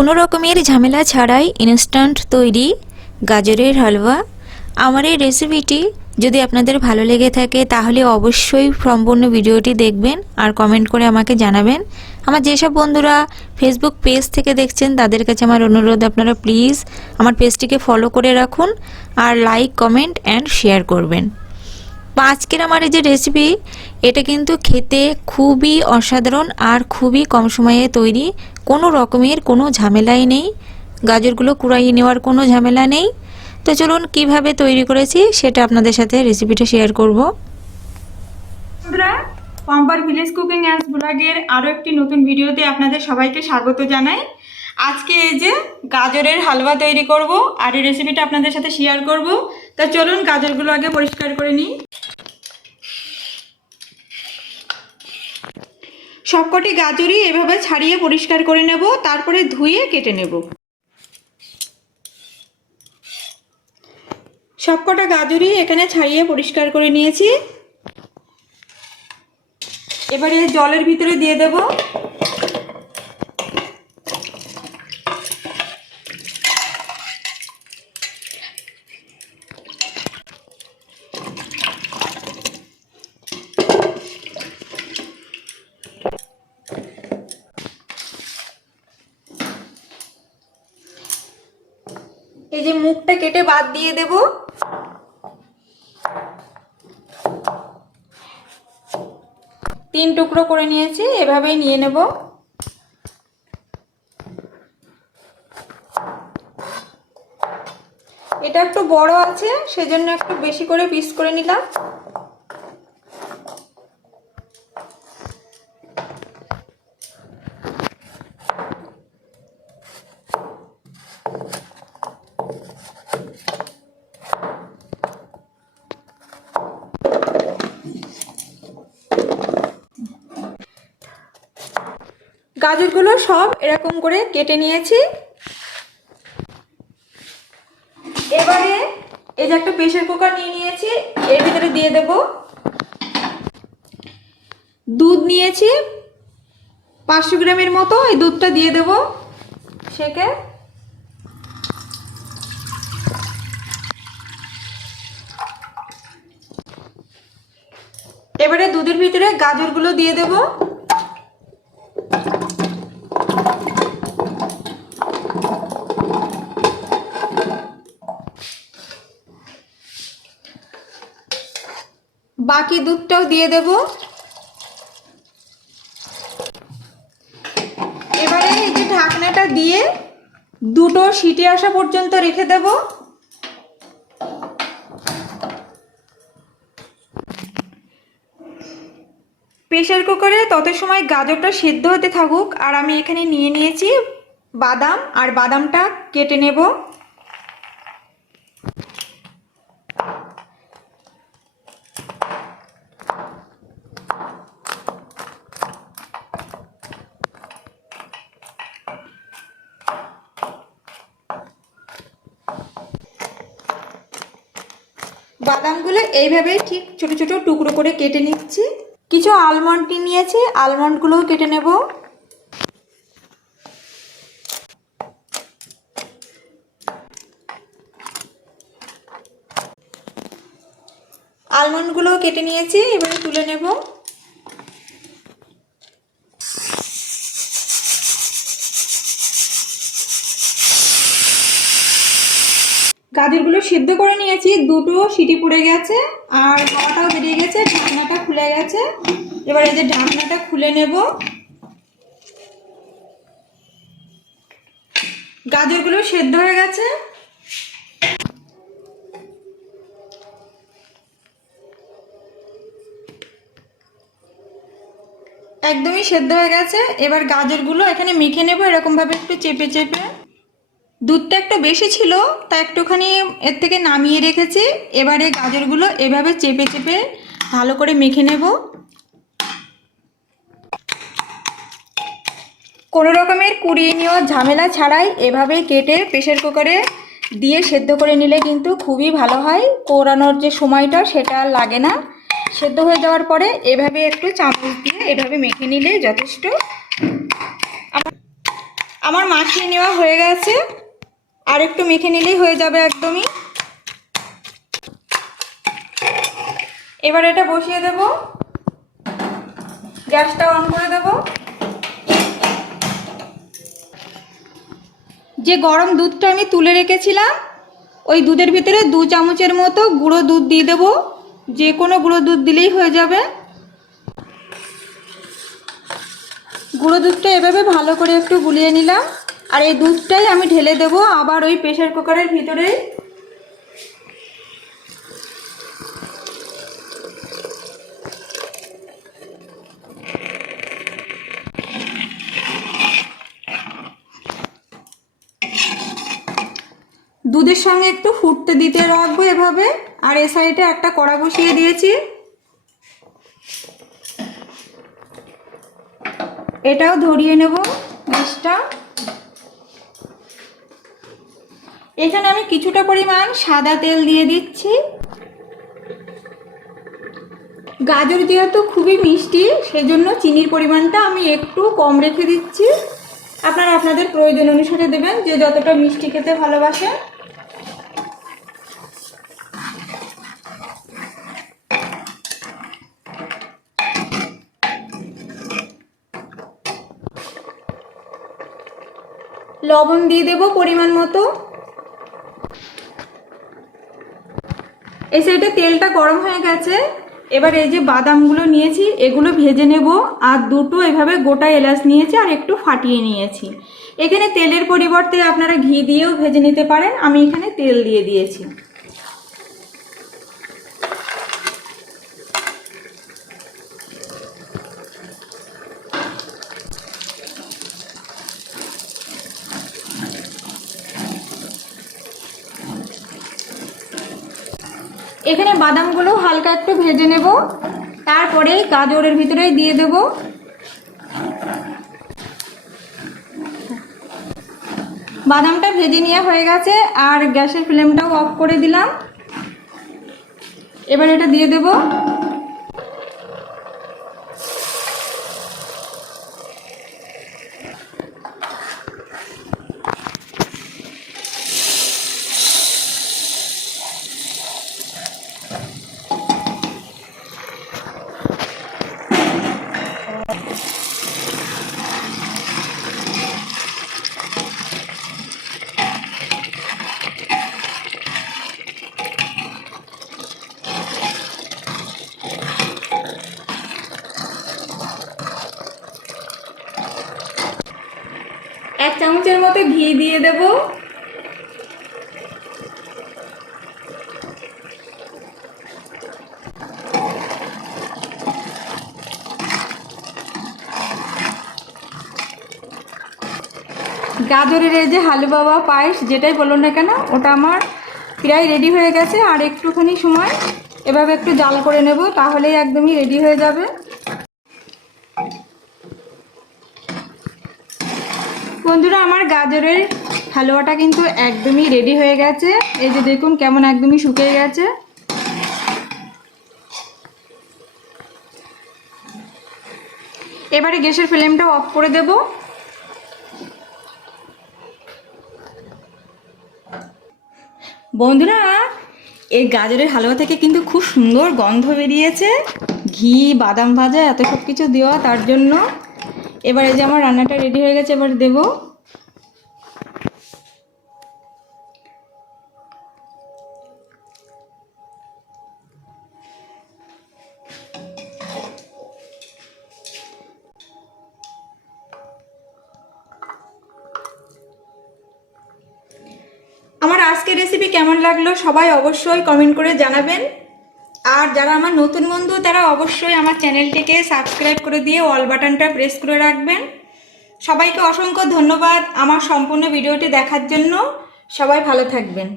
কোনো রকমের ঝামেলা ছাড়াই ইনস্ট্যান্ট তৈরি গাজরের হালুয়া। আমার এই রেসিপিটি যদি আপনাদের ভালো লেগে থাকে, তাহলে অবশ্যই সম্পূর্ণ ভিডিওটি দেখবেন আর কমেন্ট করে আমাকে জানাবেন। আমার যেসব বন্ধুরা ফেসবুক পেজ থেকে দেখছেন, তাদের কাছে আমার অনুরোধ আপনারা প্লিজ আমার পেজটিকে ফলো করে রাখুন আর লাইক কমেন্ট অ্যান্ড শেয়ার করবেন। আজকের আমার এই যে রেসিপি এটা কিন্তু খেতে খুবই অসাধারণ আর খুবই কম সময়ে তৈরি কোনো রকমের কোনো ঝামেলাই নেই। গাজরগুলো কুড়াইয়ে নেওয়ার কোনো ঝামেলা নেই। তো চলুন কীভাবে তৈরি করেছি সেটা আপনাদের সাথে রেসিপিটা শেয়ার করব। পম্পার ভিলেজ কুকিং অ্যান্ড ব্লগের আরও একটি নতুন ভিডিওতে আপনাদের সবাইকে স্বাগত জানাই। আজকে এই যে গাজরের হালুয়া তৈরি করব আর এই রেসিপিটা আপনাদের সাথে শেয়ার করব। তা চলুন গাজরগুলো আগে পরিষ্কার করে নিই। সবকটি গাজরই এভাবে ছাড়িয়ে পরিষ্কার করে নেব, তারপরে ধুয়ে কেটে নেব। সবকটা গাজরই এখানে ছাড়িয়ে পরিষ্কার করে নিয়েছি। এবারে জলের ভিতরে দিয়ে দেব। এই যে মুখটা কেটে বাদ দিয়ে দেব। তিন টুকরো করে নিয়েছি, এভাবেই নিয়ে নেব। এটা একটু বড় আছে, সেজন্য একটু বেশি করে পিস করে নিলাম। গাজরগুলো সব এরকম করে কেটে নিয়েছি। এবারে এই যে একটা প্রেশার কুকার নিয়ে নিয়েছি, এর ভিতরে দিয়ে দেব। দুধ নিয়েছি, পাঁচশো গ্রামের মতো এই দুধটা দিয়ে দেব সেকে। এবারে দুধের ভিতরে গাজরগুলো দিয়ে দেবো। বাকি দুধটাও দিয়ে দেব। এবারে এই যে ঢাকনাটা দিয়ে দুটো সিটি আসা পর্যন্ত রেখে দেব। প্রেশার কুকারে তত সময় গাজরটা সেদ্ধ হতে থাকুক, আর আমি এখানে নিয়ে নিয়েছি বাদাম, আর বাদামটা কেটে নেব। বাদামগুলো এইভাবে ঠিক ছোট ছোট টুকরো করে কেটে নিচ্ছি। কিছু আলমন্ড নিয়েছি আলমন্ডগুলোও কেটে নেব। আলমন্ডগুলোও কেটে নিয়েছি, এবারে তুলে নেব গাজরগুলো সিদ্ধ করে নিয়েছি, দুটো সিটি পড়ে গেছে আর হাওয়াটাও বেরিয়ে গেছে, ঢাকনাটা খুলে গেছে। এবার এই যে ঢাকনাটা খুলে নেব। গাজরগুলো সেদ্ধ হয়ে গেছে। একদমই সেদ্ধ হয়ে গেছে। এবার গাজরগুলো এখানে মেখে নেব, এরকমভাবে একটু চেপে চেপে। দুধটা একটু বেশি ছিল, তা একটুখানি এর থেকে নামিয়ে রেখেছি। এবারে গাজরগুলো এভাবে চেপে চেপে ভালো করে মেখে নেব। কোনো রকমের কুড়িয়ে নেওয়ার ঝামেলা ছাড়াই এভাবে কেটে প্রেশার কুকারে দিয়ে সেদ্ধ করে নিলে কিন্তু খুবই ভালো হয়। কোরানোর যে সময়টা সেটা লাগে না। সেদ্ধ হয়ে যাওয়ার পরে এভাবে একটু চামচ দিয়ে এভাবে মেখে নিলে যথেষ্ট। আমার মাখিয়ে নেওয়া হয়ে গেছে। আর একটু মেখে নিলেই হয়ে যাবে একদমই। এবার এটা বসিয়ে দেব। গ্যাসটা অন করে দেব। যে গরম দুধটা আমি তুলে রেখেছিলাম, ওই দুধের ভিতরে দু চামচের মতো গুঁড়ো দুধ দিয়ে দেবো। যে কোনো গুঁড়ো দুধ দিলেই হয়ে যাবে। গুঁড়ো দুধটা এভাবে ভালো করে একটু গুলিয়ে নিলাম। আর এই দুধটাই আমি ঢেলে দেব, আবার ওই প্রেশার কুকারের ভিতরে। দুধের সঙ্গে একটু ফুটতে দিতে রাখব এভাবে, আর এ সাইডে একটা কড়া বসিয়ে দিয়েছি। এটাও ধরিয়ে নেব গ্যাসটা। এখানে আমি কিছুটা পরিমাণ সাদা তেল দিয়ে দিচ্ছি। গাজর যেহেতু খুবই মিষ্টি, সেজন্য চিনির পরিমাণটা আমি একটু কম রেখে দিচ্ছি। আপনারা আপনাদের প্রয়োজন অনুসারে দেবেন, যে যতটা মিষ্টি খেতে ভালোবাসেন। লবণ দিয়ে দেব পরিমাণ মতো। এই সাইডে তেলটা গরম হয়ে গেছে। এবার এই যে বাদামগুলো নিয়েছি, এগুলো ভেজে নেব। আর দুটো এভাবে গোটা এলাচ নিয়েছি আর একটু ফাটিয়ে নিয়েছি। এখানে তেলের পরিবর্তে আপনারা ঘি দিয়েও ভেজে নিতে পারেন। আমি এখানে তেল দিয়ে দিয়েছি। এখানে বাদামগুলো হালকা একটু ভেজে নেব। তারপরে গাজরের ভিতরে দিয়ে দেব। বাদামটা ভেজে নেওয়া হয়ে গেছে, আর গ্যাসের ফ্লেমটাও অফ করে দিলাম। এবার এটা দিয়ে দেব। মতো ঘি দিয়ে দেব। গাজরের এই যে হালুয়া বা পায়েস, যেটাই বলুন না কেন, ওটা আমার প্রায় রেডি হয়ে গেছে। আর একটুখানি সময় এভাবে একটু জাল করে নেব, তাহলেই একদমই রেডি হয়ে যাবে। বন্ধুরা, আমার গাজরের হালুয়াটা কিন্তু একদমই রেডি হয়ে গেছে। এই যে দেখুন কেমন একদমই শুকিয়ে গেছে। এবারে গ্যাসের ফ্লেমটা অফ করে দেব। বন্ধুরা, এই গাজরের হালুয়া থেকে কিন্তু খুব সুন্দর গন্ধ বেরিয়েছে। ঘি, বাদাম ভাজা, এত সব কিছু দেওয়া তার জন্য। এবার যে আমার রান্নাটা রেডি হয়ে গেছে, এবার দেব। আজকের রেসিপি কেমন লাগল সবাই অবশ্যই কমেন্ট করে জানাবেন। আর যারা আমার নতুন বন্ধু, তারা অবশ্যই আমার চ্যানেলটিকে সাবস্ক্রাইব করে দিয়ে অল বাটনটা প্রেস করে রাখবেন। সবাইকে অসংখ্য ধন্যবাদ আমার সম্পূর্ণ ভিডিওটি দেখার জন্য। সবাই ভালো থাকবেন।